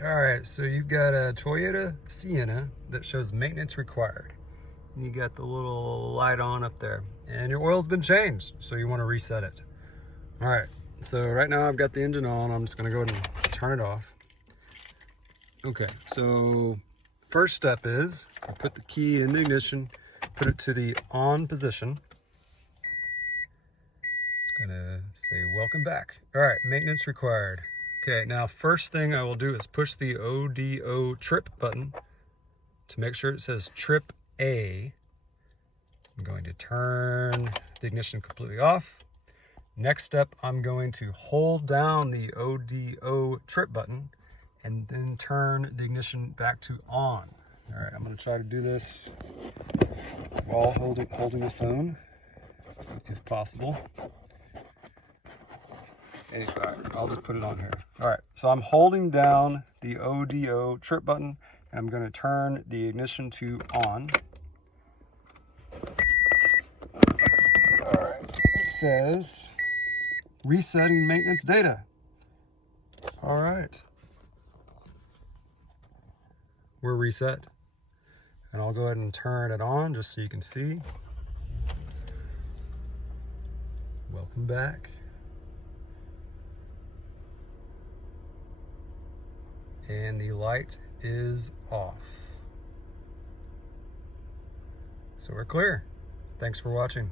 All right, so you've got a Toyota Sienna that shows maintenance required. And you got the little light on up there. And your oil's been changed, so you want to reset it. All right, so right now I've got the engine on. I'm just gonna go ahead and turn it off. Okay, so first step is I put the key in the ignition, put it to the on position. It's gonna say welcome back. All right, maintenance required. Okay, now first thing I will do is push the ODO trip button to make sure it says trip A. I'm going to turn the ignition completely off. Next step, I'm going to hold down the ODO trip button and then turn the ignition back to on. All right, I'm gonna try to do this while holding the phone, if possible. Anyway, I'll just put it on here. All right, so I'm holding down the ODO trip button and I'm gonna turn the ignition to on. All right, it says resetting maintenance data. All right, we're reset. And I'll go ahead and turn it on just so you can see. Welcome back. And the light is off. So we're clear. Thanks for watching.